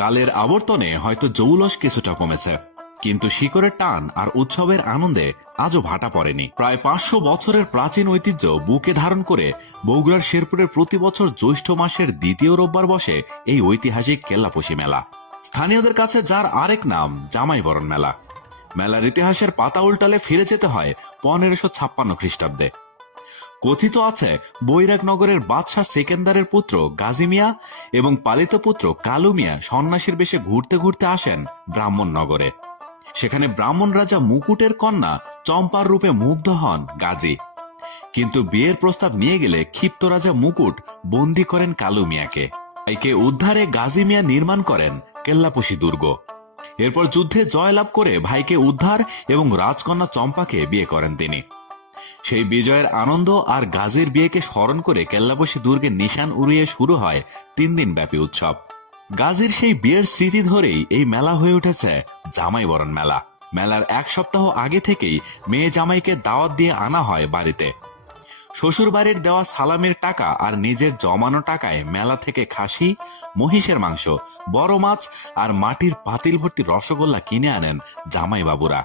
কালের আবর্তনে হয়তো জৌলস কিছুটা কমেছে, কিন্তু শিকড়ের টান আর উৎসবের আনন্দে আজও ভাটা পড়েনি। প্রায় 500 বছরের প্রাচীন ঐতিহ্য বুকে ধারণ করে বগুড়ার শেরপুরের প্রতি বছর জ্যৈষ্ঠ মাসের দ্বিতীয় রোববার বসে এই ঐতিহাসিক কেল্লাপোশী মেলা। স্থানীয়দের কাছে যার আরেক নাম জামাই বরণ মেলা। মেলার ইতিহাসের পাতা উল্টালে ফিরে যেতে হয় 1556 খ্রিস্টাব্দে। কথিত আছে বৈরাগনগরের বাদশাহ সেকেন্দারের পুত্র গাজী মিয়া এবং পালিত পুত্র কালু মিয়া সন্ন্যাসীর বেশে ঘুরতে ঘুরতে আসেন ব্রাহ্মণ নগরে। সেখানে ব্রাহ্মণ রাজা মুকুটের কন্যা চম্পার রূপে মুগ্ধ হন গাজী, কিন্তু বিয়ের প্রস্তাব নিয়ে গেলে ক্ষিপ্ত রাজা মুকুট বন্দী করেন কালু মিয়াকে। একে উদ্ধারে গাজী মিয়া নির্মাণ করেন কেল্লাপোশী দুর্গ। এরপর যুদ্ধে জয়লাভ করে ভাইকে উদ্ধার এবং রাজকন্যা চম্পাকে বিয়ে করেন তিনি। সেই বিজয়ের আনন্দ আর গাজীর বিয়েকে স্মরণ করে কেল্লাপোশী দুর্গের নিশান উড়িয়ে শুরু হয় 3 দিন ব্যাপী উৎসব। গাজীর সেই বিয়ের স্মৃতি ধরেই এই মেলা হয়ে উঠেছে জামাই বরণ মেলা। মেলার 1 সপ্তাহ আগে থেকেই মেয়ে জামাইকে দাওয়াত দিয়ে আনা হয় বাড়িতে। শ্বশুর বাড়ির দেওয়া সালামের টাকা আর নিজের জমানো টাকায় মেলা থেকে খাসি, মহিষের মাংস, বড় মাছ আর মাটির পাতিল ভর্তি রসগোল্লা কিনে আনেন জামাই বাবুরা।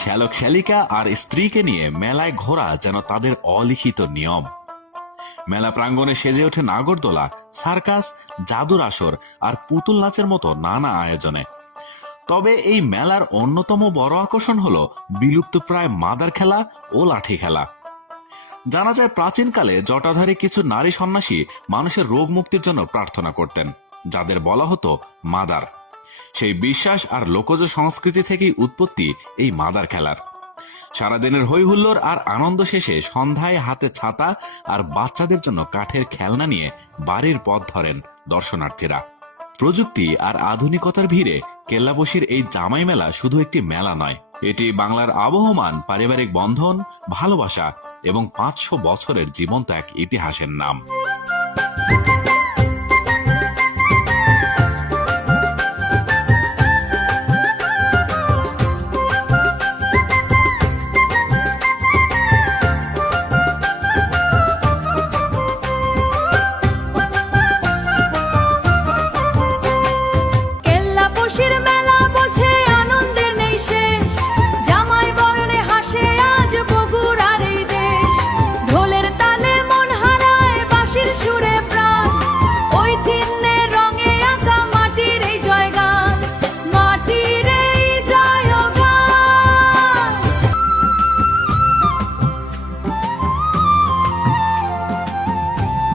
শ্যালক শ্যালিকা আর স্ত্রীকে নিয়ে মেলায় ঘোরা যেন তাদের অলিখিত নিয়ম। মেলা প্রাঙ্গণে সেজে ওঠে নাগরদোলা, সার্কাস, জাদুর আসর আর পুতুল নাচের মতো নানা আয়োজনে। তবে এই মেলার অন্যতম বড় আকর্ষণ হলো বিলুপ্তপ্রায় মাদার খেলা ও লাঠি খেলা। জানা যায় প্রাচীনকালে জটাধারী কিছু নারী সন্ন্যাসী মানুষের রোগ মুক্তির জন্য প্রার্থনা করতেন, যাদের বলা হতো মাদার। সেই বিশ্বাস আর লোকজ সংস্কৃতি থেকেই উৎপত্তি এই মাদার খেলার। সারাদিনের হই হুল্লোড় আর আনন্দ শেষে সন্ধ্যায় হাতে ছাতা আর বাচ্চাদের জন্য কাঠের খেলনা নিয়ে বাড়ির পথ ধরেন দর্শনার্থীরা। প্রযুক্তি আর আধুনিকতার ভিড়ে কেল্লাপোশীর এই জামাই মেলা শুধু একটি মেলা নয়, এটি বাংলার আবহমান পারিবারিক বন্ধন, ভালোবাসা এবং 500 বছরের জীবন্ত এক ইতিহাসের নাম।